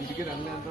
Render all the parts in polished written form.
గుడికి రండి ఎంత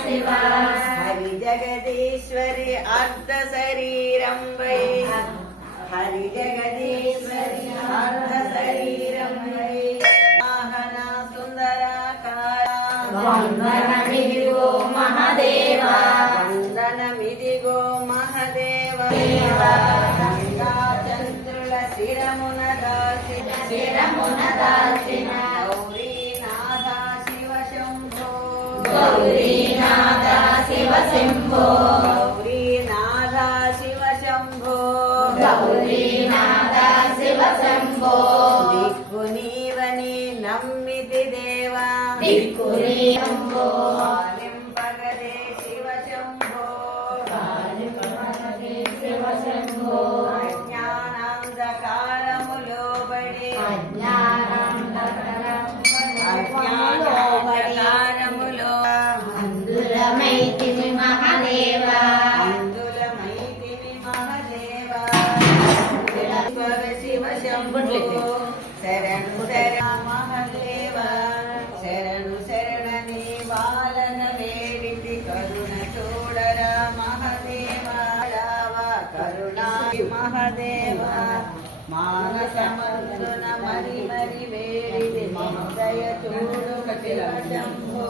हरि जगदीश्वरी अर्ध शरीरं वै हरि जगदीश्वरी अर्ध शरीरं वै वाहना सुंदराकारा वंदनमिदिगो महादेवा वंदनमिदिगो महादेवा गंगा चंद्रुल शिरमुन दासिन गौरीनाथ शिव शंभो गौरीनाथ शिव शंभो गौरीनाथ शिव शंभो गौरीनाथ शिव शंभो दिक्कु नीवनि नम्मिति देवा दिक्कु शंभो पालिंपगदे शिव शंभो शिव शंभो अज्ञानांधकारमुलो बडे अज्ञानांधकारमुलो అందులమైతివి మహాదేవా అందులమైతివి మహాదేవా శివ శంభో శరణు శరణ మహాదేవా శరణు శరణని బాలన వేడితి కరుణ చూడర మహాదేవా కరుణా మహాదేవా మానసమర్దున మరి మరి వేడితి దయ చూడు శివ శంభో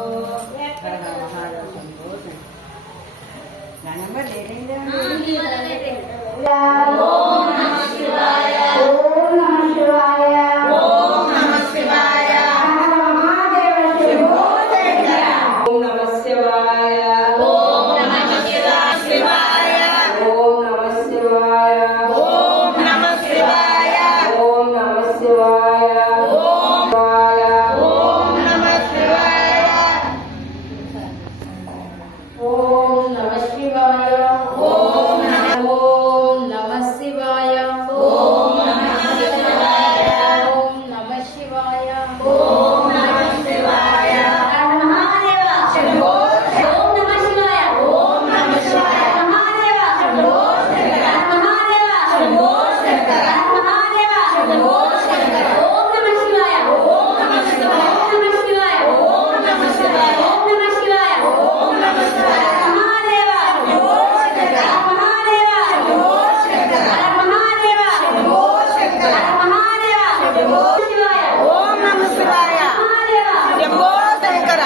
ఓం నమః శివాయ ఓం నమః శివాయ ఓం నమః శివాయ శంభో శంకర ఓం నమః శివాయ ఓం నమః శివాయ ఓం నమః శివాయ ఓం నమః శివాయ ఓం నమః శివాయ ఓం నమః శివాయ ఓం నమః శివాయ ఓం నమః శివాయ ఓం నమః శివాయ ఓం నమః శివాయ ఓం నమః శివాయ మహాదేవ శంభో ఓం నమః శివాయ ఓం నమః శివాయ మహాదేవ శంభో శంకర మహాదేవ శంభో శంకర మహాదేవ శంభో శంకర ఓం నమః శివాయ ఓం నమః శివాయ ఓం నమః శివాయ ఓం నమః శివాయ ఓం నమః శివాయ మహాదేవ శంభో శంకర మహాదేవ శంభో శంకర మహాదేవ శంభో శంకర మహాదేవ శంభో శివాయ ఓం నమః శివాయ మహాదేవ శంభో శంకర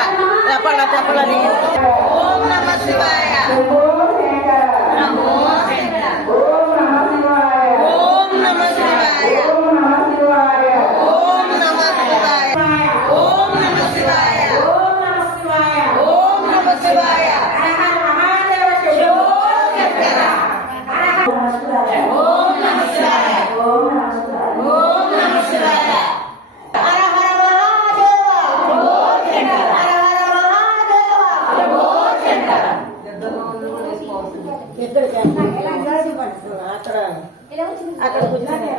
చెప్పలని ఓం నమః శివాయ శంభో శంకర ఓం నమః శివాయ ఓం నమః శివాయ ఓం నమః శివాయ ఓం నమః శివాయ ఓం నమః శివాయ ఓం నమః శివాయ మహాదేవ శంభో శంకర ఓం నమః శివాయ ఓం నమః శివాయ ఓం నమః శివాయ హర హర మహాదేవ శంభో శంకర హర హర మహాదేవ శంభో శంకర అక్కడ కూర్చోండి